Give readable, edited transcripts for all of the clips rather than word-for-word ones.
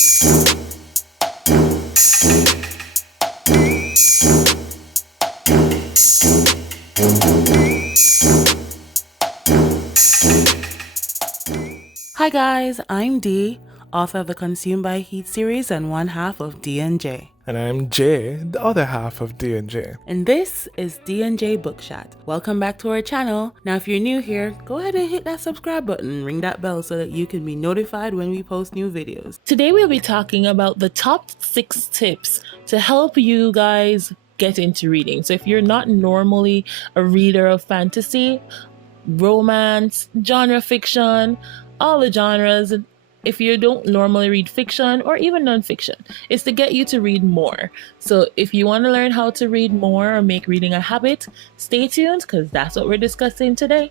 Hi guys, I'm Dee, author of the Consumed by Heat series and one half of D&J. And I'm Jay, the other half of D&J. And this is D&J Book Chat. Welcome back to our channel. Now if you're new here, go ahead and hit that subscribe button, ring that bell so that you can be notified when we post new videos. Today we'll be talking about the top 6 tips to help you guys get into reading. So if you're not normally a reader of fantasy, romance, genre fiction, all the genres, if you don't normally read fiction or even nonfiction, it's to get you to read more. So if you want to learn how to read more or make reading a habit, stay tuned because that's what we're discussing today.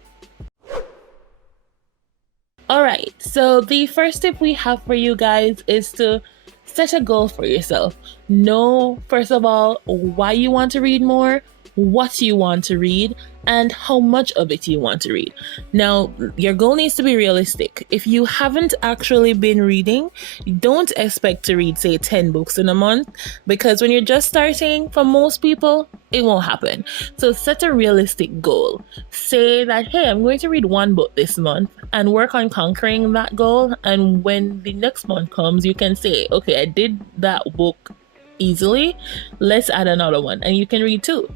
Alright, so the first tip we have for you guys is to set a goal for yourself. Know, first of all, why you want to read more, what you want to read, and how much of it you want to read. Now, your goal needs to be realistic. If you haven't actually been reading, don't expect to read, say, 10 books in a month, because when you're just starting, for most people, it won't happen. So set a realistic goal. Say that, hey, I'm going to read 1 book this month and work on conquering that goal. And when the next month comes, you can say, okay, I did that book easily. Let's add another one. And you can read 2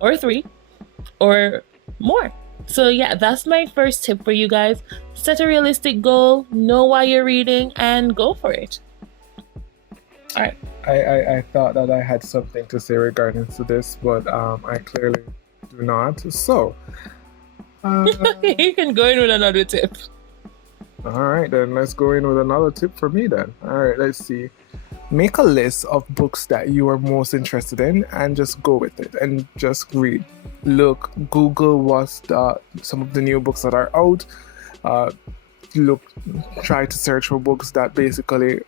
or 3 or more. So yeah, that's my first tip for you guys. Set a realistic goal, know why you're reading, and go for it. All right. I thought that I had something to say regarding to this, but I clearly do not. So you can go in with another tip. All right, then let's go in with another tip for me then. All right, let's see. Make a list of books that you are most interested in and just go with it and just read. Look, Google what's some of the new books that are out. Try to search for books that basically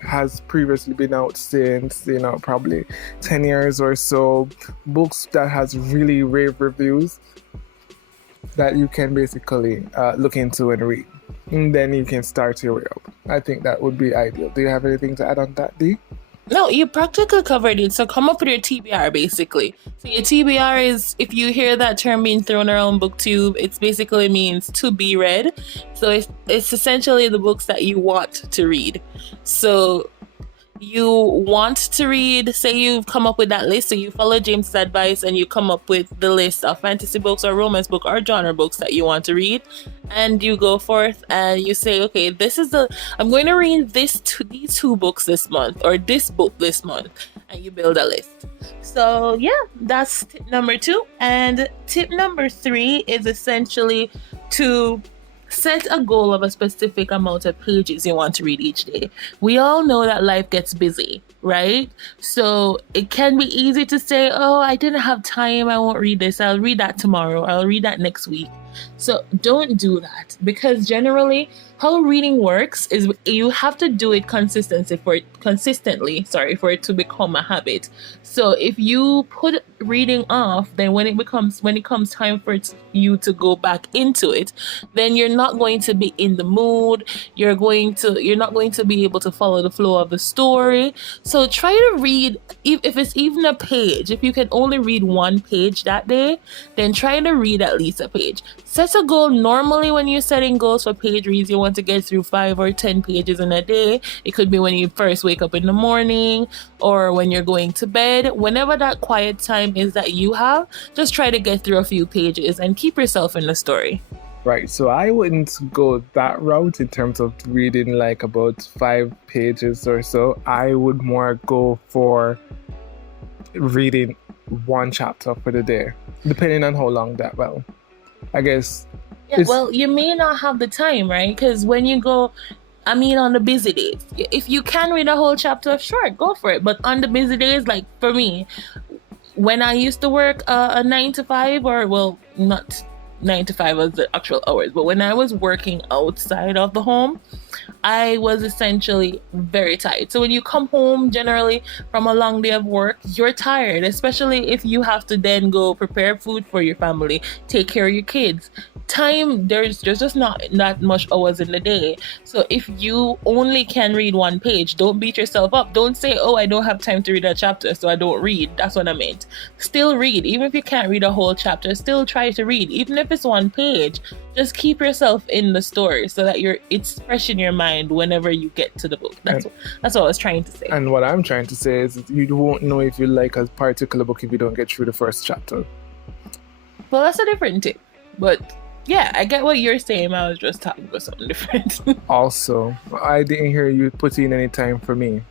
has previously been out since, probably 10 years or so. Books that has really rave reviews that you can basically look into and read. And then you can start your way up. I think that would be ideal. Do you have anything to add on that, Dee? No, you practically covered it. So come up with your TBR, basically. So your TBR is, if you hear that term being thrown around BookTube, it basically means to be read. So it's essentially the books that you want to read. So you want to read, say you've come up with that list, so you follow James's advice and you come up with the list of fantasy books or romance book or genre books that you want to read, and you go forth and you say, okay, I'm going to read these 2 books this month or this book this month, and you build a list. So yeah, that's tip number 2. And tip number 3 is essentially to set a goal of a specific amount of pages you want to read each day. We all know that life gets busy, right? So it can be easy to say, oh, I didn't have time, I won't read this, I'll read that tomorrow, I'll read that next week. So don't do that, because generally how reading works is you have to do it consistently for it to become a habit. So if you put reading off, then when it comes time for you to go back into it, then you're not going to be in the mood. You're not going to be able to follow the flow of the story. So try to read, if it's even a page. If you can only read 1 page that day, then try to read at least a page. Set a goal. Normally when you're setting goals for page reads, you want to get through 5 or 10 pages in a day. It could be when you first wake up in the morning or when you're going to bed. Whenever that quiet time is that you have, just try to get through a few pages and keep yourself in the story. Right, so I wouldn't go that route in terms of reading like about 5 pages or so. I would more go for reading 1 chapter for the day, depending on how long that I guess. Yeah, well, you may not have the time, right? Because when you go, on the busy days, if you can read a whole chapter, sure, go for it. But on the busy days, like for me, when I used to work a 9 to 5, or well, not 9 to 5 was the actual hours, but when I was working outside of the home, I was essentially very tired. So when you come home generally from a long day of work, you're tired, especially if you have to then go prepare food for your family, take care of your kids. Time, there's just not that much hours in the day. So if you only can read one page, don't beat yourself up. Don't say, oh, I don't have time to read a chapter, so I don't read. That's what I meant. Still read. Even if you can't read a whole chapter, still try to read. Even if it's one page, just keep yourself in the story so that it's fresh in your mind whenever you get to the book. That's what I was trying to say. And what I'm trying to say is you won't know if you like a particular book if you don't get through the first chapter. Well, that's a different tip. But yeah, I get what you're saying. I was just talking about something different. Also, I didn't hear you put in any time for me.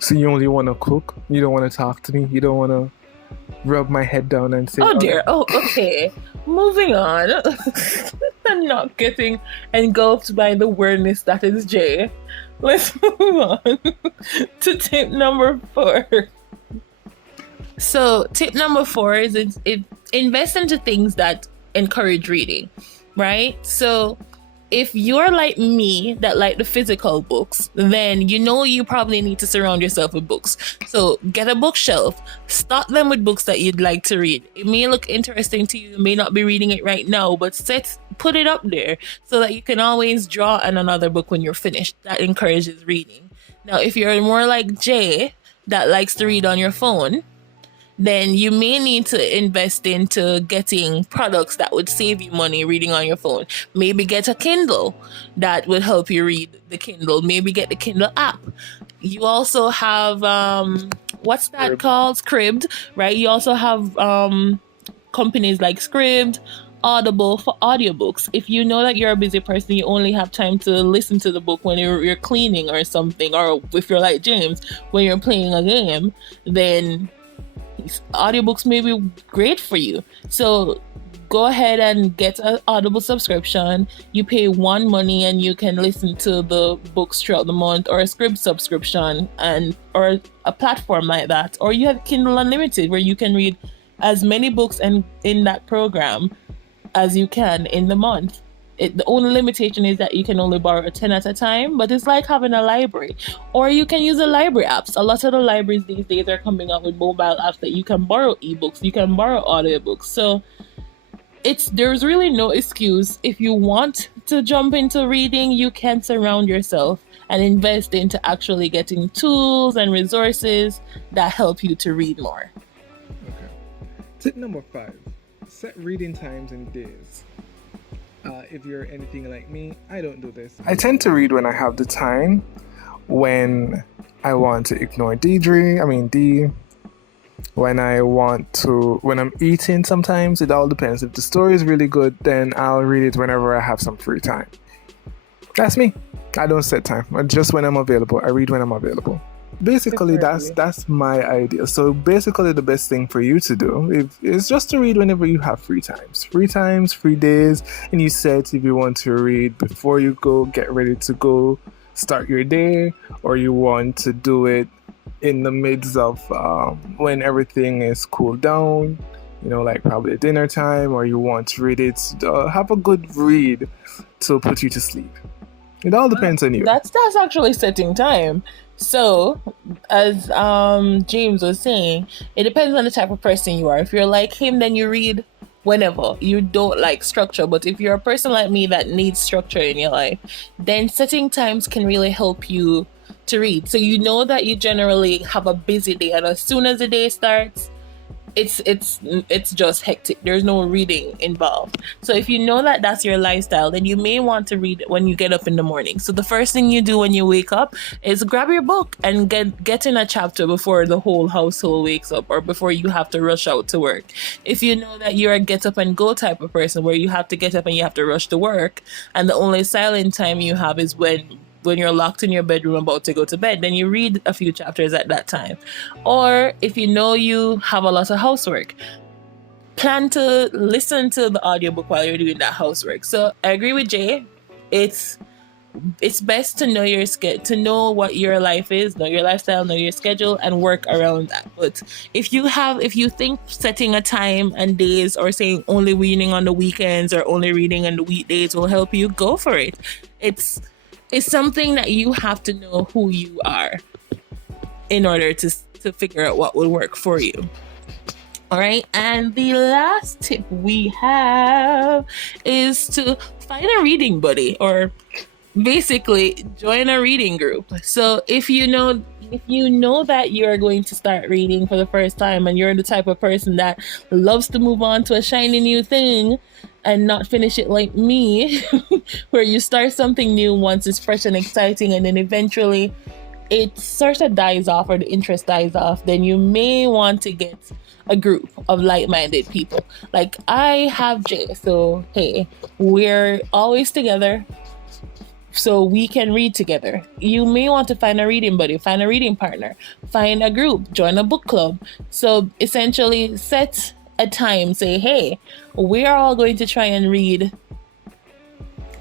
So you only want to cook? You don't want to talk to me? You don't want to rub my head down and say, oh dear. Oh, okay. Moving on. I'm not getting engulfed by the weirdness that is Jay. Let's move on to tip number 4. So tip number 4 is invest into things that encourage reading, right? So if you're like me that like the physical books, then you probably need to surround yourself with books. So get a bookshelf, stock them with books that you'd like to read. It may look interesting to you, you may not be reading it right now, but put it up there so that you can always draw on another book when you're finished. That encourages reading. Now, if you're more like Jay that likes to read on your phone, then you may need to invest into getting products that would save you money reading on your phone. Maybe get a Kindle that would help you read the Kindle. Maybe get the Kindle app. You also have, what's that called? Scribd, right? You also have companies like Scribd, Audible for audiobooks. If you know that you're a busy person, you only have time to listen to the book when you're cleaning or something, or if you're like James, when you're playing a game, then audiobooks may be great for you. So go ahead and get an Audible subscription. You pay one money and you can listen to the books throughout the month, or a Scribd subscription or a platform like that. Or you have Kindle Unlimited where you can read as many books in that program as you can in the month. The only limitation is that you can only borrow 10 at a time, but it's like having a library. Or you can use the library apps. A lot of the libraries these days are coming up with mobile apps that you can borrow ebooks, you can borrow audiobooks. So there's really no excuse. If you want to jump into reading, you can surround yourself and invest into actually getting tools and resources that help you to read more. Okay. Tip number 5. Set reading times and days. If you're anything like me, I don't do this. I tend to read when I have the time, when I want to ignore Dee, when I'm eating sometimes. It all depends. If the story is really good, then I'll read it whenever I have some free time. That's me. I don't set time. Just when I'm available. I read when I'm available. Basically, that's my idea. So basically, the best thing for you to do is just to read whenever you have free times, free days, and you set if you want to read before you go, get ready to go, start your day, or you want to do it in the midst of when everything is cooled down, like probably dinner time, or you want to read it, have a good read to put you to sleep. It all depends on you. That's actually setting time. So, as James was saying, it depends on the type of person you are. If you're like him, then you read whenever. You don't like structure. But if you're a person like me that needs structure in your life, then setting times can really help you to read. So you know that you generally have a busy day, and as soon as the day starts, it's just hectic. There's no reading involved. So if you know that that's your lifestyle, then you may want to read when you get up in the morning. So the first thing you do when you wake up is grab your book and get in a chapter before the whole household wakes up, or before you have to rush out to work. If you know that you're a get up and go type of person where you have to get up and you have to rush to work, and the only silent time you have is when you're locked in your bedroom about to go to bed, then you read a few chapters at that time. Or if you know you have a lot of housework, plan to listen to the audiobook while you're doing that housework. So I agree with Jay. It's best to know what your life is, know your lifestyle, know your schedule, and work around that. But if you think setting a time and days, or saying only reading on the weekends or only reading on the weekdays will help you, go for it. It's something that you have to know who you are in order to figure out what will work for you. All right. And the last tip we have is to find a reading buddy, or basically join a reading group. So if you know that you're going to start reading for the first time, and you're the type of person that loves to move on to a shiny new thing and not finish it like me, where you start something new once it's fresh and exciting, and then eventually it sort of dies off, or the interest dies off, then you may want to get a group of like-minded people. Like I have Jay, so hey, we're always together, so we can read together. You may want to find a reading buddy, find a reading partner, find a group, join a book club. So essentially set a time, say, hey, we're all going to try and read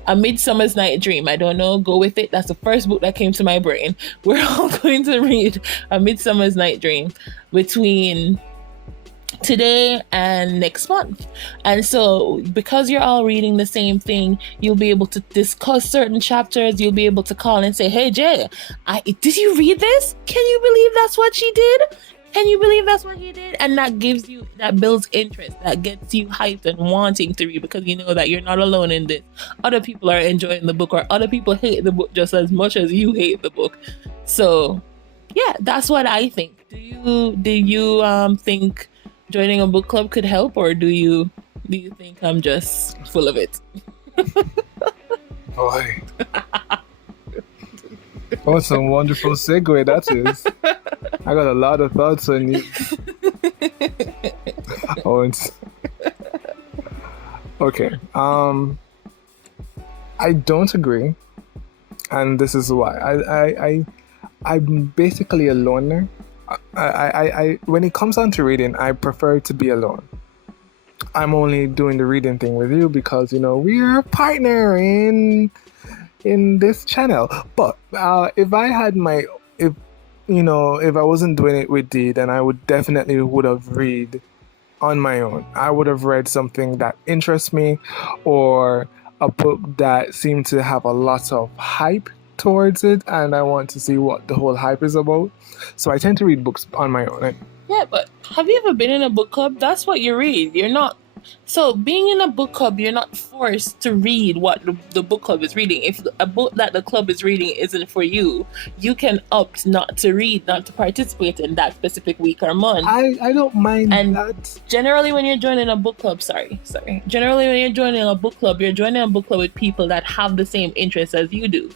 A Midsummer's Night Dream. I don't know, go with it. That's the first book that came to my brain. We're all going to read A Midsummer's Night Dream between today and next month. And so because you're all reading the same thing, you'll be able to discuss certain chapters. You'll be able to call and say, hey Jay, did you read this? Can you believe that's what she did? Can you believe that's what he did? And that builds interest, that gets you hyped and wanting to read, because you know that you're not alone in this. Other people are enjoying the book, or other people hate the book just as much as you hate the book. So yeah, that's what I think. Do you think joining a book club could help, or do you think I'm just full of it? Boy. What some wonderful segue that is. I got a lot of thoughts on you. Okay. I don't agree, and this is why. I'm basically a loner. I when it comes down to reading, I prefer to be alone. I'm only doing the reading thing with you because, you know, we're a partner in this channel. But if I wasn't doing it with Dee, then I would have read on my own. I would have read something that interests me, or a book that seemed to have a lot of hype towards it, and I want to see what the whole hype is about. So I tend to read books on my own. Yeah, but have you ever been in a book club? That's what you read. You're not. So being in a book club, you're not forced to read what the book club is reading. If a book that the club is reading isn't for you, you can opt not to read, not to participate in that specific week or month. I don't mind that. Generally, when you're joining a book club, Generally, when you're joining a book club with people that have the same interests as you do.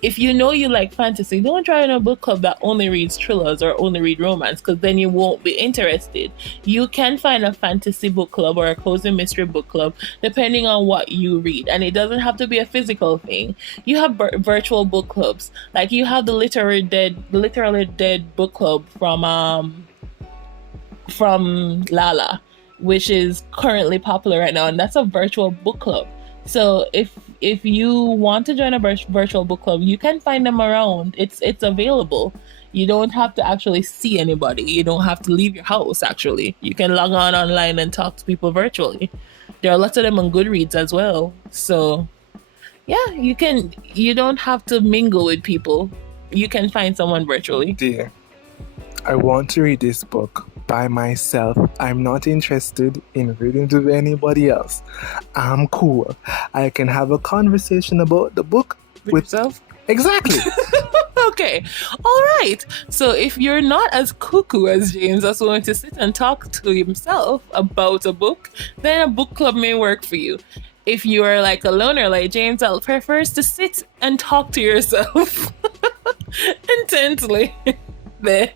If you know you like fantasy, don't join a book club that only reads thrillers or only read romance, because then you won't be interested. You can find a fantasy book club or a cozy mystery book club, depending on what you read. And it doesn't have to be a physical thing. You have virtual book clubs. Like you have the Literally Dead book club from Lala, which is currently popular right now, and that's a virtual book club. So if you want to join a virtual book club, you can find them around. It's available. You don't have to actually see anybody. You don't have to leave your house, actually. You can log on online and talk to people virtually. There are lots of them on Goodreads as well. So yeah, you don't have to mingle with people. You can find someone virtually. Dear, I want to read this book by myself. I'm not interested in reading to anybody else. I'm cool. I can have a conversation about the book with yourself. Exactly. Okay. All right. So if you're not as cuckoo as James, that's willing to sit and talk to himself about a book, then a book club may work for you. If you are like a loner like James, that prefers to sit and talk to yourself intensely, then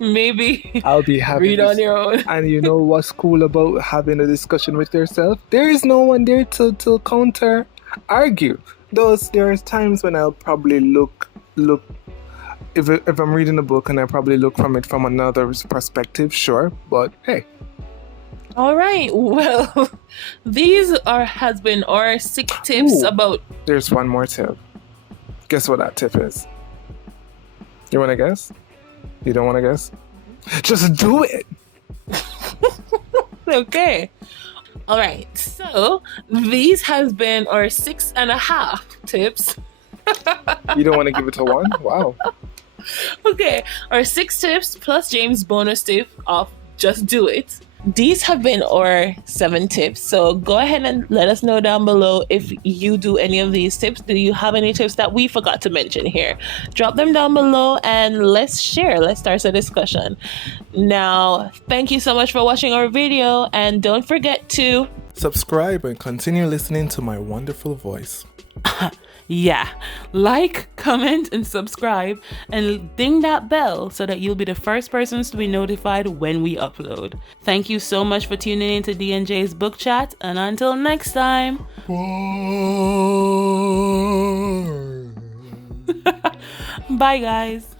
maybe I'll be happy read on your own. And you know what's cool about having a discussion with yourself? There is no one there to counter argue. There are times when I'll probably look if I'm reading a book and I probably look from it from another perspective, sure, but hey. All right. Well, these has been our 6 tips about. There's one more tip. Guess what that tip is? You want to guess? You don't want to guess? Just do it. Okay. All right. So these has been our 6.5 tips You don't want to give it a 1? Wow. Okay, our 6 tips plus James' bonus tip of just do it. These have been our 7 tips. So go ahead and let us know down below if you do any of these tips. Do you have any tips that we forgot to mention here? Drop them down below and let's share. Let's start a discussion. Now, thank you so much for watching our video, and don't forget to subscribe and continue listening to my wonderful voice. Yeah, like, comment, and subscribe, and ding that bell so that you'll be the first persons to be notified when we upload. Thank you so much for tuning in to D&J's Book Chat, and until next time. Bye, guys.